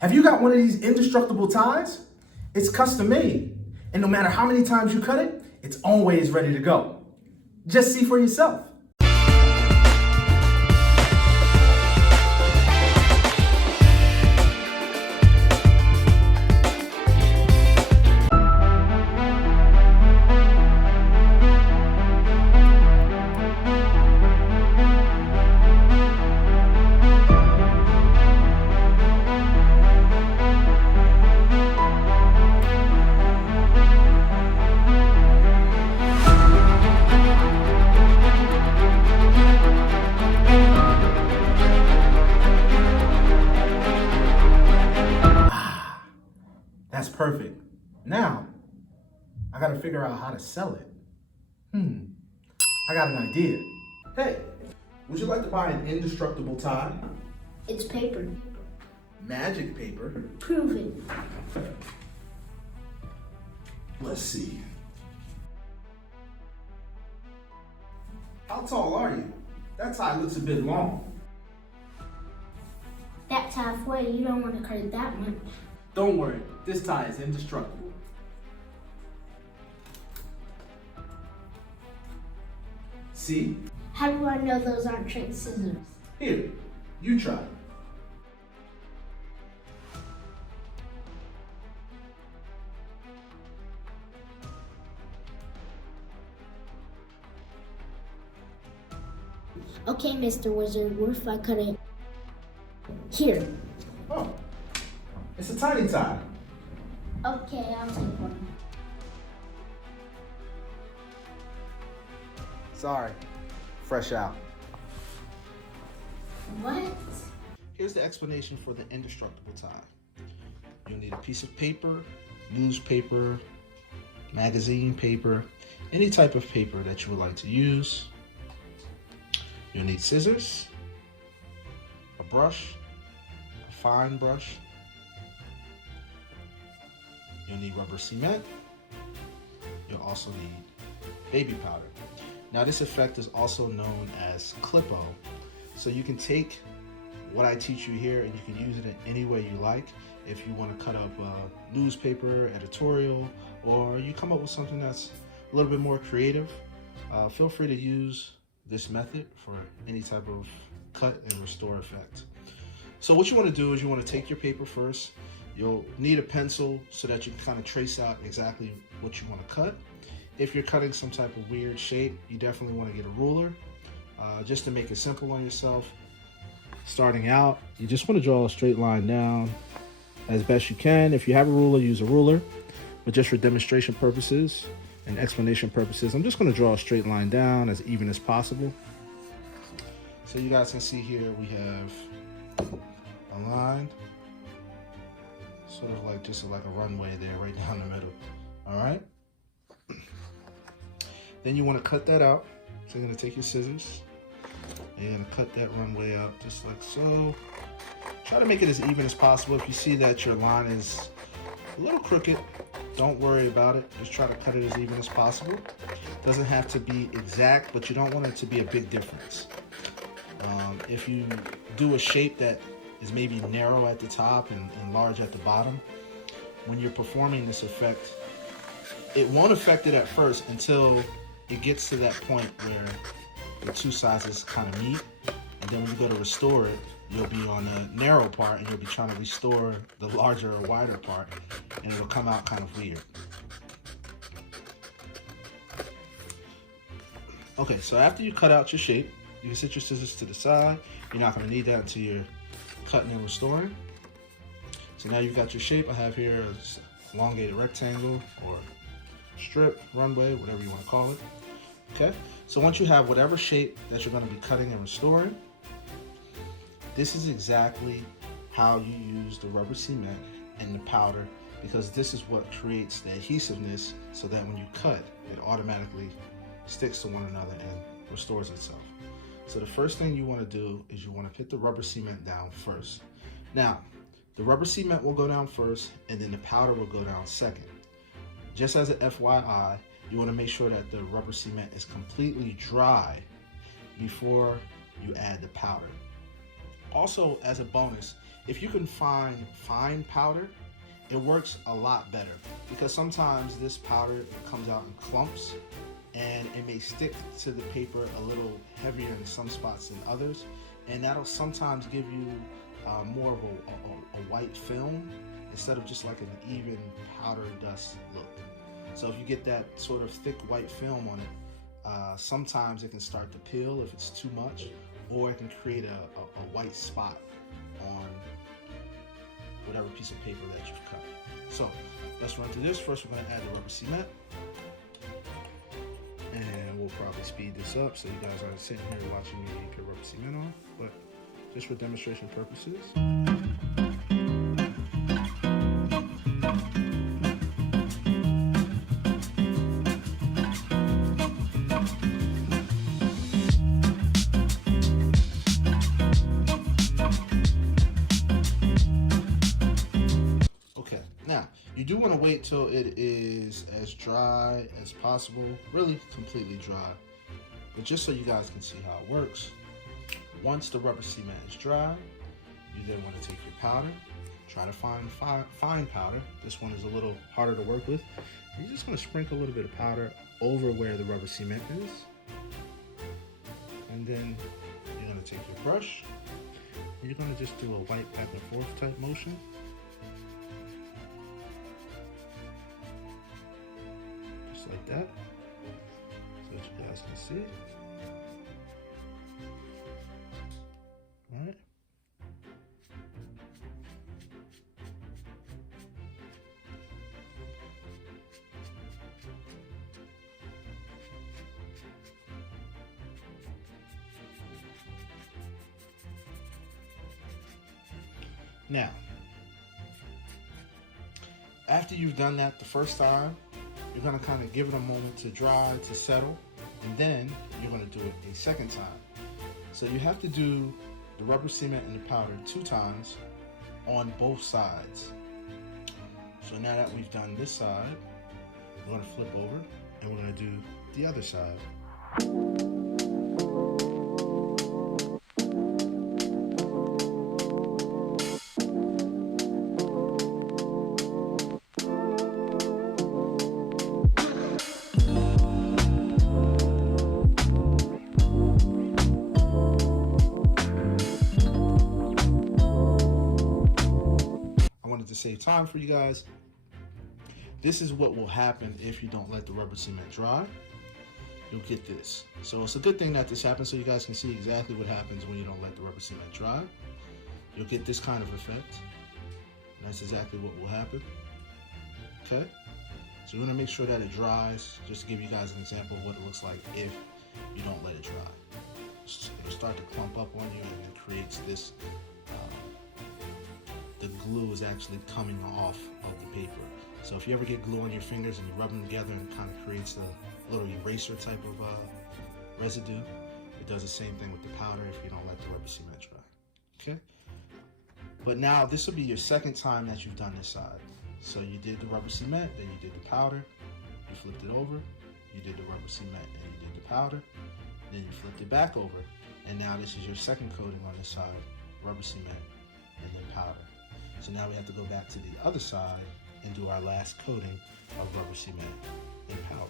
Have you got one of these indestructible ties? It's custom made, and no matter how many times you cut it, it's always ready to go. Just see for yourself. That's perfect. Now, I gotta figure out how to sell it. I got an idea. Hey, would you like to buy an indestructible tie? It's paper. Magic paper? Prove it. Let's see. How tall are you? That tie looks a bit long. That's halfway. You don't want to cut it that much. Don't worry, this tie is indestructible. See? How do I know those aren't trick scissors? Here, you try. Okay, Mr. Wizard, what if I cut it here? Oh, it's a tiny tie. Okay, I'll take one. Sorry, fresh out. What? Here's the explanation for the indestructible tie. You'll need a piece of paper, newspaper, magazine paper, any type of paper that you would like to use. You'll need scissors, a brush, a fine brush. You'll need rubber cement. You'll also need baby powder. Now this effect is also known as clip-o. So you can take what I teach you here and you can use it in any way you like. If you want to cut up a newspaper, editorial, or you come up with something that's a little bit more creative, feel free to use this method for any type of cut and restore effect. So what you want to do is you want to take your paper first. You'll need a pencil so that you can kind of trace out exactly what you want to cut. If you're cutting some type of weird shape, you definitely want to get a ruler just to make it simple on yourself. Starting out, you just want to draw a straight line down as best you can. If you have a ruler, use a ruler. But just for demonstration purposes and explanation purposes, I'm just going to draw a straight line down as even as possible. So you guys can see here we have a line, sort of like just like a runway there right down the middle. All right. Then you want to cut that out. So you're going to take your scissors and cut that runway out just like so. Try to make it as even as possible. If you see that your line is a little crooked, don't worry about it. Just try to cut it as even as possible. Doesn't have to be exact, but you don't want it to be a big difference. If you do a shape that is maybe narrow at the top and large at the bottom, when you're performing this effect, it won't affect it at first until it gets to that point where the two sizes kind of meet. And then when you go to restore it, you'll be on the narrow part and you'll be trying to restore the larger or wider part, and it'll come out kind of weird. Okay, so after you cut out your shape, you can set your scissors to the side. You're not going to need that until you're cutting and restoring. So now you've got your shape. I have here an elongated rectangle or strip, runway, whatever you want to call it. Okay, so once you have whatever shape that you're going to be cutting and restoring, this is exactly how you use the rubber cement and the powder, because this is what creates the adhesiveness so that when you cut, it automatically sticks to one another and restores itself. So the first thing you want to do is you want to put the rubber cement down first. Now, the rubber cement will go down first and then the powder will go down second. Just as an FYI, you want to make sure that the rubber cement is completely dry before you add the powder. Also, as a bonus, if you can find fine powder, it works a lot better, because sometimes this powder comes out in clumps and it may stick to the paper a little heavier in some spots than others, and that'll sometimes give you more of a white film instead of just like an even powder dust look. So if you get that sort of thick white film on it, sometimes it can start to peel if it's too much, or it can create a white spot on whatever piece of paper that you've cut. So let's run through this. First, we're going to add the rubber cement, and we'll probably speed this up so you guys aren't sitting here watching me put rubber cement on, but just for demonstration purposes. Okay, now you do want to wait till it is as dry as possible, really completely dry, but just so you guys can see how it works. Once the rubber cement is dry, you then want to take your powder, try to find fine powder. This one is a little harder to work with. You're just going to sprinkle a little bit of powder over where the rubber cement is, and then you're going to take your brush and you're going to just do a white back and forth type motion. Just like that, so that you guys can see. All right. Now, after you've done that the first time, you're going to kind of give it a moment to dry, to settle, and then you're going to do it a second time. So you have to do the rubber cement and the powder 2 times on both sides. So now that we've done this side, we're going to flip over and we're going to do the other side. To save time for you guys, this is what will happen if you don't let the rubber cement dry. You'll get this. So it's a good thing that this happens so you guys can see exactly what happens when you don't let the rubber cement dry. You'll get this kind of effect. And that's exactly what will happen. Okay? So you want to make sure that it dries, just to give you guys an example of what it looks like if you don't let it dry. It'll start to clump up on you and it creates this the glue is actually coming off of the paper. So if you ever get glue on your fingers and you rub them together and it kind of creates a little eraser type of residue, it does the same thing with the powder if you don't let the rubber cement dry. Okay? But now this will be your second time that you've done this side. So you did the rubber cement, then you did the powder, you flipped it over, you did the rubber cement and you did the powder, then you flipped it back over, and now this is your second coating on this side, rubber cement and then powder. So now we have to go back to the other side and do our last coating of rubber cement and powder.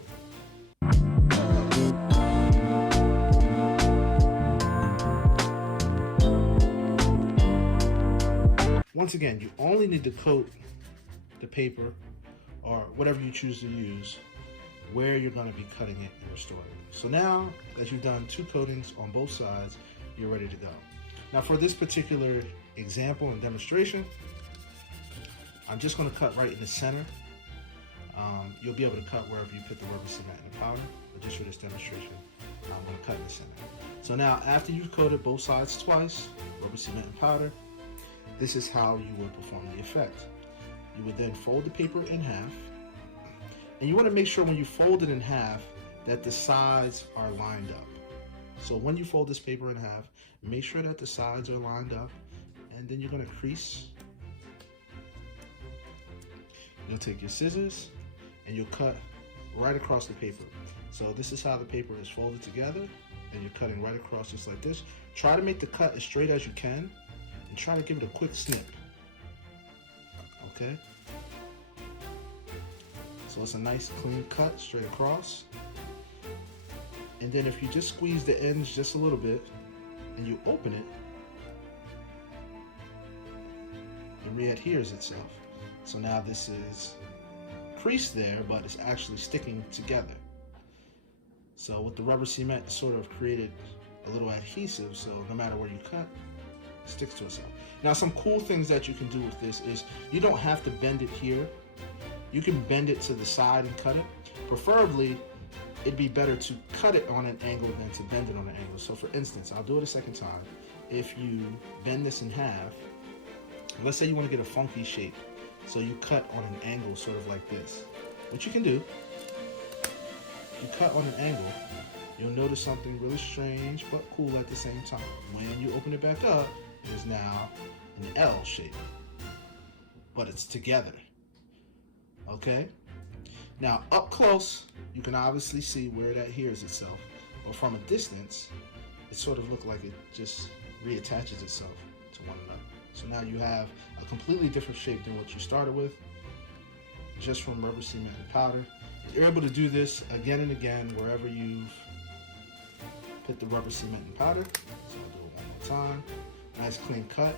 Once again, you only need to coat the paper or whatever you choose to use where you're going to be cutting it and restoring it. So now that you've done 2 coatings on both sides, you're ready to go. Now for this particular example and demonstration, I'm just going to cut right in the center. You'll be able to cut wherever you put the rubber cement and the powder, but just for this demonstration, I'm going to cut in the center. So now after you've coated both sides twice, rubber cement and powder, this is how you would perform the effect. You would then fold the paper in half, and you want to make sure when you fold it in half that the sides are lined up. So when you fold this paper in half, make sure that the sides are lined up, and then you're going to crease. You'll take your scissors and you'll cut right across the paper. So this is how the paper is folded together, and you're cutting right across just like this. Try to make the cut as straight as you can, and try to give it a quick snip. Okay? So it's a nice clean cut straight across. And then if you just squeeze the ends just a little bit and you open it, it re-adheres itself. So now this is creased there, but it's actually sticking together. So with the rubber cement, it sort of created a little adhesive, so no matter where you cut, it sticks to itself. Now some cool things that you can do with this is you don't have to bend it here. You can bend it to the side and cut it. Preferably, it'd be better to cut it on an angle than to bend it on an angle. So for instance, I'll do it a second time. If you bend this in half, let's say you want to get a funky shape. So you cut on an angle sort of like this. What you can do, you cut on an angle, you'll notice something really strange but cool at the same time. When you open it back up, it is now an L shape, but it's together. Okay? Now up close, you can obviously see where it adheres itself, but from a distance, it sort of looks like it just reattaches itself to one another. So now you have a completely different shape than what you started with, just from rubber cement and powder. You're able to do this again and again wherever you've put the rubber cement and powder. So I'll do it one more time. Nice clean cut.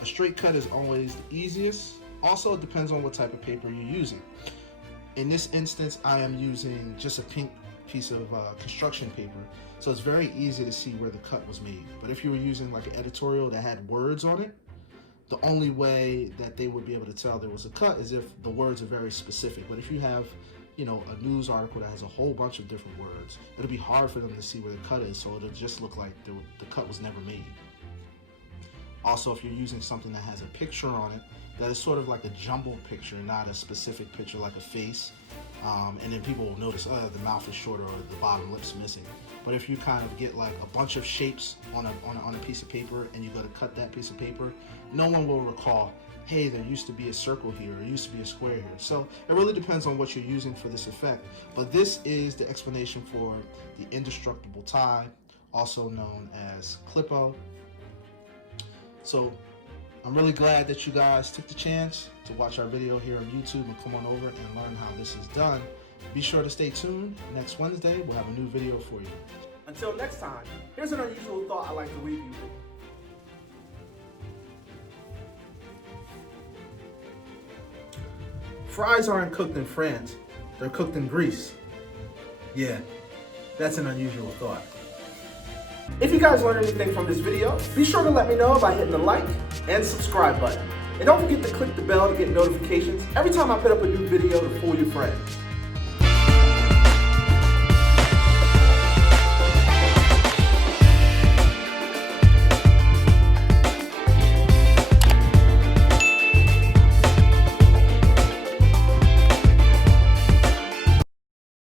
A straight cut is always the easiest. Also, it depends on what type of paper you're using. In this instance, I am using just a pink piece of construction paper, so it's very easy to see where the cut was made. But if you were using like an editorial that had words on it, the only way that they would be able to tell there was a cut is if the words are very specific. But if you have, you know, a news article that has a whole bunch of different words, it'll be hard for them to see where the cut is, so it'll just look like the cut was never made. Also, if you're using something that has a picture on it, that is sort of like a jumbled picture, not a specific picture like a face, and then people will notice, the mouth is shorter or the bottom lip's missing. But if you kind of get like a bunch of shapes on a piece of paper and you go to cut that piece of paper, no one will recall, hey, there used to be a circle here, or used to be a square here. So it really depends on what you're using for this effect. But this is the explanation for the Indestructible Tie, also known as Clippo. So I'm really glad that you guys took the chance to watch our video here on YouTube and come on over and learn how this is done. Be sure to stay tuned. Next Wednesday, we'll have a new video for you. Until next time, here's an unusual thought I'd like to leave you with. Fries aren't cooked in France, they're cooked in Greece. Yeah, that's an unusual thought. If you guys learned anything from this video, be sure to let me know by hitting the like and subscribe button. And don't forget to click the bell to get notifications every time I put up a new video to fool your friends.